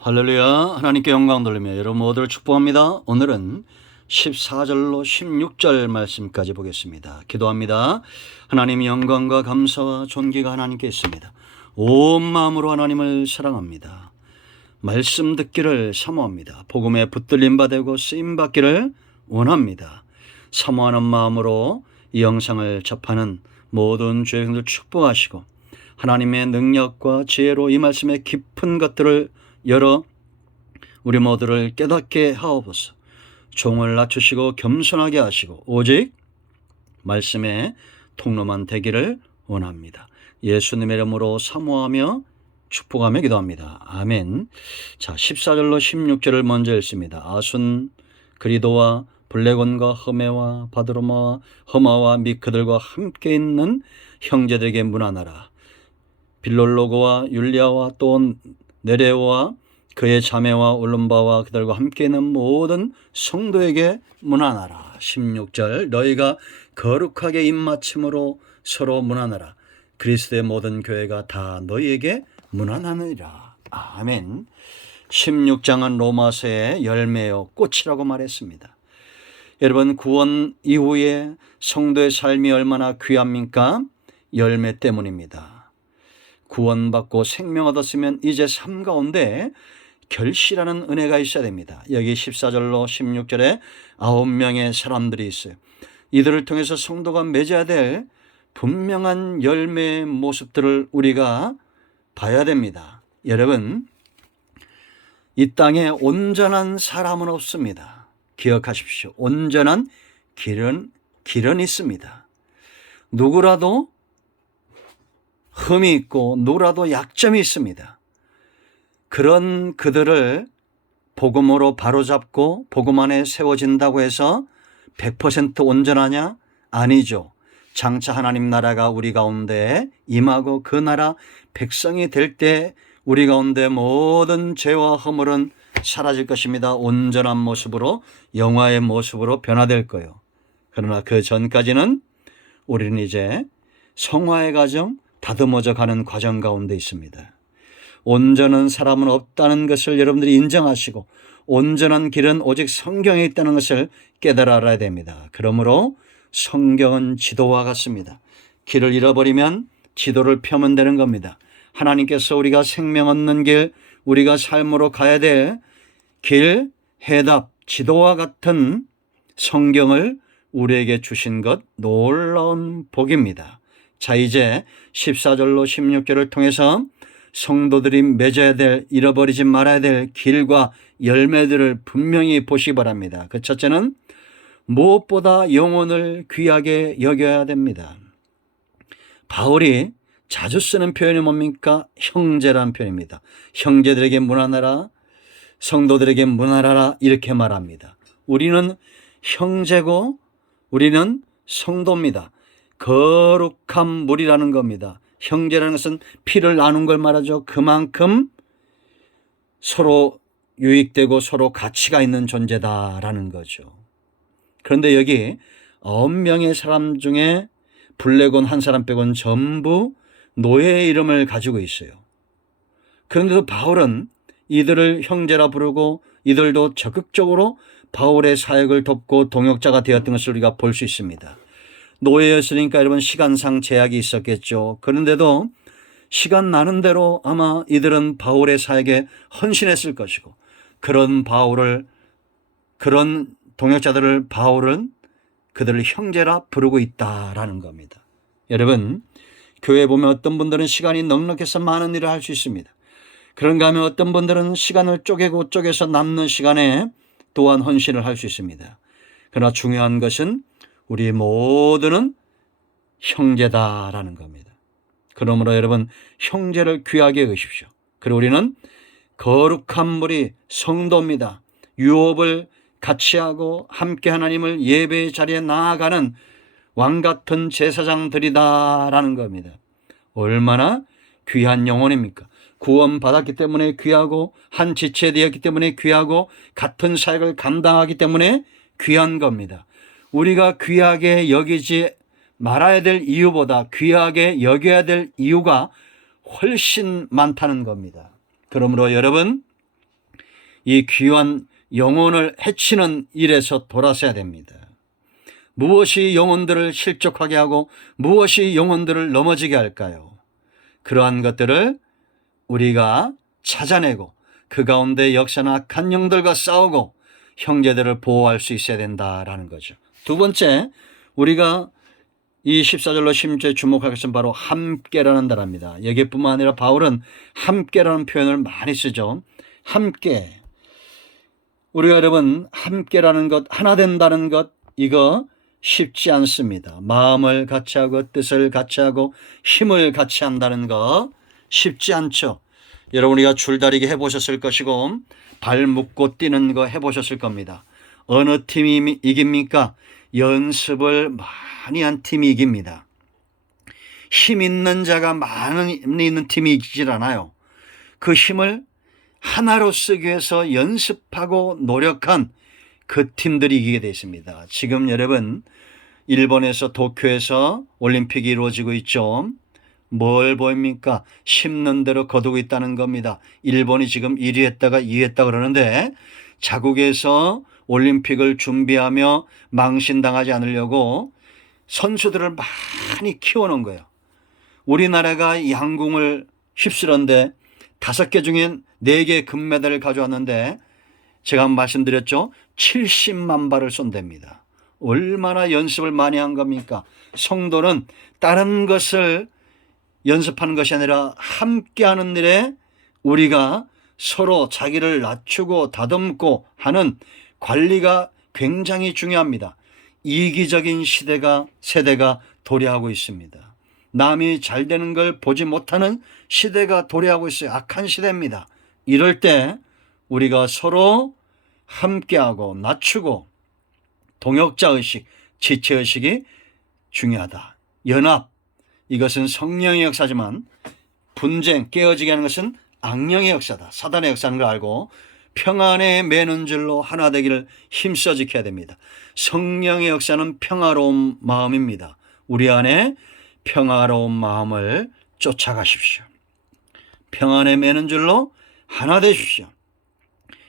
할렐루야. 하나님께 영광 돌리며 여러분 모두를 축복합니다. 오늘은 14절로 16절 말씀까지 보겠습니다. 기도합니다. 하나님, 영광과 감사와 존귀가 하나님께 있습니다. 온 마음으로 하나님을 사랑합니다. 말씀 듣기를 사모합니다. 복음에 붙들림 받고 쓰임 받기를 원합니다. 사모하는 마음으로 이 영상을 접하는 모든 죄인들 축복하시고 하나님의 능력과 지혜로 이 말씀의 깊은 것들을 열어 우리 모두를 깨닫게 하옵소서. 종을 낮추시고 겸손하게 하시고 오직 말씀의 통로만 되기를 원합니다. 예수님의 이름으로 사모하며 축복하며 기도합니다. 아멘. 자, 14절로 16절을 먼저 읽습니다. 아순, 그리도와 블레곤과 허메와 바드로마와 허마와 미크들과 함께 있는 형제들에게 문안하라. 빌롤로고와 율리아와 또 네레오와 그의 자매와 올lum바와 그들과 함께 있는 모든 성도에게 문안하라. 16절, 너희가 거룩하게 입맞춤으로 서로 문안하라. 그리스도의 모든 교회가 다 너희에게 문안하느니라. 아멘. 16장은 로마서의 열매요 꽃이라고 말했습니다. 여러분, 구원 이후에 성도의 삶이 얼마나 귀합니까? 열매 때문입니다. 구원받고 생명 얻었으면 이제 삶 가운데 결실하는 은혜가 있어야 됩니다. 여기 14절로 16절에 9명의 사람들이 있어요. 이들을 통해서 성도가 맺어야 될 분명한 열매의 모습들을 우리가 봐야 됩니다. 여러분, 이 땅에 온전한 사람은 없습니다. 기억하십시오. 온전한 길은 있습니다. 누구라도 흠이 있고 누구라도 약점이 있습니다. 그런 그들을 복음으로 바로잡고 복음 안에 세워진다고 해서 100% 온전하냐? 아니죠. 장차 하나님 나라가 우리 가운데 임하고 그 나라 백성이 될 때 우리 가운데 모든 죄와 허물은 사라질 것입니다. 온전한 모습으로, 영화의 모습으로 변화될 거예요. 그러나 그 전까지는 우리는 이제 성화의 과정, 다듬어져 가는 과정 가운데 있습니다. 온전한 사람은 없다는 것을 여러분들이 인정하시고 온전한 길은 오직 성경에 있다는 것을 깨달아 알아야 됩니다. 그러므로 성경은 지도와 같습니다. 길을 잃어버리면 지도를 펴면 되는 겁니다. 하나님께서 우리가 생명 얻는 길, 우리가 삶으로 가야 될 길, 해답, 지도와 같은 성경을 우리에게 주신 것 놀라운 복입니다. 자, 이제 14절로 16절을 통해서 성도들이 맺어야 될, 잃어버리지 말아야 될 길과 열매들을 분명히 보시기 바랍니다. 그 첫째는 무엇보다 영혼을 귀하게 여겨야 됩니다. 바울이 자주 쓰는 표현이 뭡니까? 형제라는 표현입니다. 형제들에게 문안하라, 성도들에게 문안하라, 이렇게 말합니다. 우리는 형제고 우리는 성도입니다. 거룩한 물이라는 겁니다. 형제라는 것은 피를 나눈 걸 말하죠. 그만큼 서로 유익되고 서로 가치가 있는 존재다라는 거죠. 그런데 여기 9명의 사람 중에 블레곤 한 사람 빼고는 전부 노예의 이름을 가지고 있어요. 그런데도 바울은 이들을 형제라 부르고 이들도 적극적으로 바울의 사역을 돕고 동역자가 되었던 것을 우리가 볼 수 있습니다. 노예였으니까 여러분 시간상 제약이 있었겠죠. 그런데도 시간 나는 대로 아마 이들은 바울의 사역에 헌신했을 것이고 그런 동역자들을 바울은 그들을 형제라 부르고 있다라는 겁니다. 여러분, 교회 보면 어떤 분들은 시간이 넉넉해서 많은 일을 할 수 있습니다. 그런가 하면 어떤 분들은 시간을 쪼개서 남는 시간에 또한 헌신을 할 수 있습니다. 그러나 중요한 것은 우리 모두는 형제다라는 겁니다. 그러므로 여러분, 형제를 귀하게 여기십시오. 그리고 우리는 거룩한 무리 성도입니다. 유업을 같이 하고 함께 하나님을 예배의 자리에 나아가는 왕같은 제사장들이다라는 겁니다. 얼마나 귀한 영혼입니까? 구원받았기 때문에 귀하고 한 지체 되었기 때문에 귀하고 같은 사역을 감당하기 때문에 귀한 겁니다. 우리가 귀하게 여기지 말아야 될 이유보다 귀하게 여겨야 될 이유가 훨씬 많다는 겁니다. 그러므로 여러분, 이 귀한 영혼을 해치는 일에서 돌아서야 됩니다. 무엇이 영혼들을 실족하게 하고 무엇이 영혼들을 넘어지게 할까요? 그러한 것들을 우리가 찾아내고 그 가운데 역사나 악한 영들과 싸우고 형제들을 보호할 수 있어야 된다라는 거죠. 두 번째, 우리가 이 14절로 16절에 주목할 것은 바로 함께라는 단어입니다. 여기뿐만 아니라 바울은 함께라는 표현을 많이 쓰죠. 함께. 우리가 여러분 함께라는 것, 하나 된다는 것, 이거 쉽지 않습니다. 마음을 같이 하고 뜻을 같이 하고 힘을 같이 한다는 거 쉽지 않죠. 여러분 우리가 줄다리기 해보셨을 것이고 발 묶고 뛰는 거 해보셨을 겁니다. 어느 팀이 이깁니까? 연습을 많이 한 팀이 이깁니다. 힘 있는 자가 많이 있는 팀이 이기질 않아요. 그 힘을 하나로 쓰기 위해서 연습하고 노력한 그 팀들이 이기게 되어 있습니다. 지금 여러분 일본에서 도쿄에서 올림픽이 이루어지고 있죠. 뭘 보입니까? 심는 대로 거두고 있다는 겁니다. 일본이 지금 1위 했다가 2위 했다 그러는데 자국에서 올림픽을 준비하며 망신당하지 않으려고 선수들을 많이 키워놓은 거예요. 우리나라가 양궁을 휩쓸었는데 5개 중에 4개 금메달을 가져왔는데 제가 말씀드렸죠. 70만 발을 쏜답니다. 얼마나 연습을 많이 한 겁니까? 성도는 다른 것을 연습하는 것이 아니라 함께하는 일에 우리가 서로 자기를 낮추고 다듬고 하는 관리가 굉장히 중요합니다. 이기적인 세대가 도래하고 있습니다. 남이 잘 되는 걸 보지 못하는 시대가 도래하고 있어요. 악한 시대입니다. 이럴 때 우리가 서로 함께하고 낮추고 동역자의식, 지체의식이 중요하다. 연합, 이것은 성령의 역사지만 분쟁, 깨어지게 하는 것은 악령의 역사다. 사단의 역사인 걸 알고 평안에 매는 줄로 하나 되기를 힘써 지켜야 됩니다. 성령의 역사는 평화로운 마음입니다. 우리 안에 평화로운 마음을 쫓아가십시오. 평안에 매는 줄로 하나 되십시오.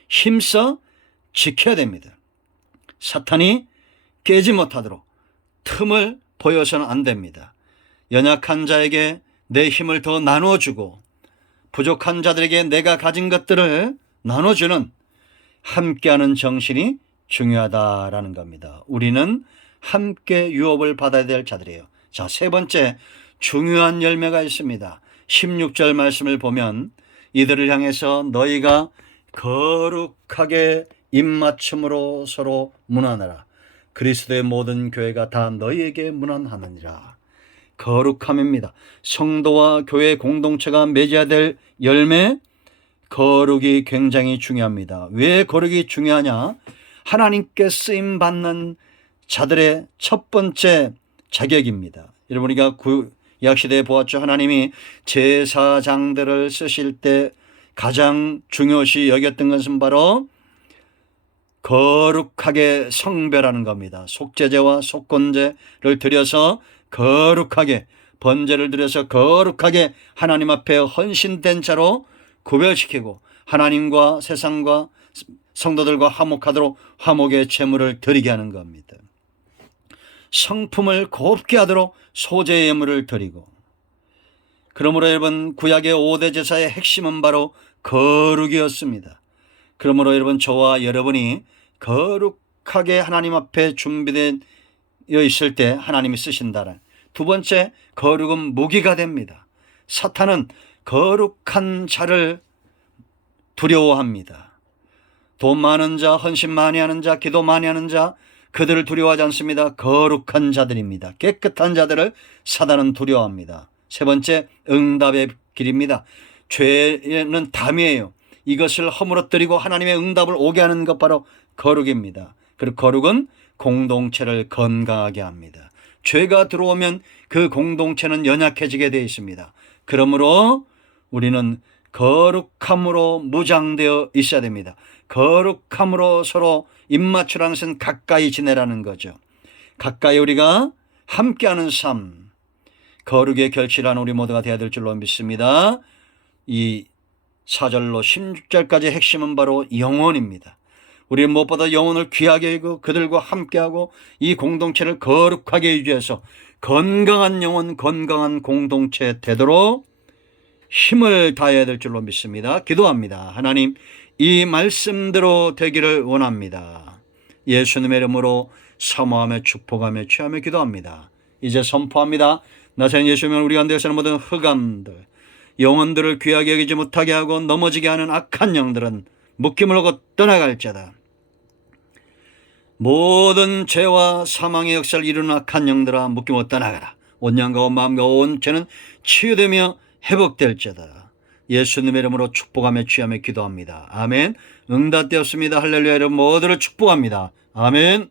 힘써 지켜야 됩니다. 사탄이 깨지 못하도록 틈을 보여서는 안 됩니다. 연약한 자에게 내 힘을 더 나눠주고 부족한 자들에게 내가 가진 것들을 나눠주는 함께하는 정신이 중요하다라는 겁니다. 우리는 함께 유업을 받아야 될 자들이에요. 자, 세 번째 중요한 열매가 있습니다. 16절 말씀을 보면 이들을 향해서 너희가 거룩하게 입맞춤으로 서로 문안하라. 그리스도의 모든 교회가 다 너희에게 문안하느니라. 거룩함입니다. 성도와 교회 공동체가 맺어야 될 열매, 거룩이 굉장히 중요합니다. 왜 거룩이 중요하냐? 하나님께 쓰임받는 자들의 첫 번째 자격입니다. 여러분 우리가 구약시대에 보았죠. 하나님이 제사장들을 쓰실 때 가장 중요시 여겼던 것은 바로 거룩하게 성별하는 겁니다. 속죄제와 속건제를 드려서 거룩하게, 번제를 드려서 거룩하게 하나님 앞에 헌신된 자로 구별시키고 하나님과 세상과 성도들과 화목하도록 화목의 제물을 드리게 하는 겁니다. 성품을 곱게 하도록 소재의 예물을 드리고, 그러므로 여러분 구약의 5대 제사의 핵심은 바로 거룩이었습니다. 그러므로 여러분 저와 여러분이 거룩하게 하나님 앞에 준비되어 있을 때 하나님이 쓰신다는. 두 번째, 거룩은 무기가 됩니다. 사탄은 거룩한 자를 두려워합니다. 돈 많은 자, 헌신 많이 하는 자, 기도 많이 하는 자, 그들을 두려워하지 않습니다. 거룩한 자들입니다. 깨끗한 자들을 사단은 두려워합니다. 세 번째, 응답의 길입니다. 죄는 담이에요. 이것을 허물어뜨리고 하나님의 응답을 오게 하는 것 바로 거룩입니다. 그리고 거룩은 공동체를 건강하게 합니다. 죄가 들어오면 그 공동체는 연약해지게 되어 있습니다. 그러므로 우리는 거룩함으로 무장되어 있어야 됩니다. 거룩함으로 서로 입맞추라는 것은 가까이 지내라는 거죠. 가까이 우리가 함께하는 삶, 거룩의 결실한 우리 모두가 되어야 될 줄로 믿습니다. 이 4절로 16절까지 핵심은 바로 영혼입니다. 우리는 무엇보다 영혼을 귀하게 여기고 그들과 함께하고 이 공동체를 거룩하게 유지해서 건강한 영혼, 건강한 공동체 되도록 힘을 다해야 될 줄로 믿습니다. 기도합니다. 하나님, 이 말씀대로 되기를 원합니다. 예수님의 이름으로 사모하며 축복하며 취하며 기도합니다. 이제 선포합니다. 나사렛 예수님은 우리 가운데 사는 모든 흑암들, 영혼들을 귀하게 여기지 못하게 하고 넘어지게 하는 악한 영들은 묶임을 하고 떠나갈지어다. 모든 죄와 사망의 역사를 이루는 악한 영들아 묶임을 떠나가라. 온 영과 온 마음과 온 죄는 치유되며 회복될지어다. 예수님의 이름으로 축복하며 취하며 기도합니다. 아멘. 응답되었습니다. 할렐루야. 여러분 모두를 축복합니다. 아멘.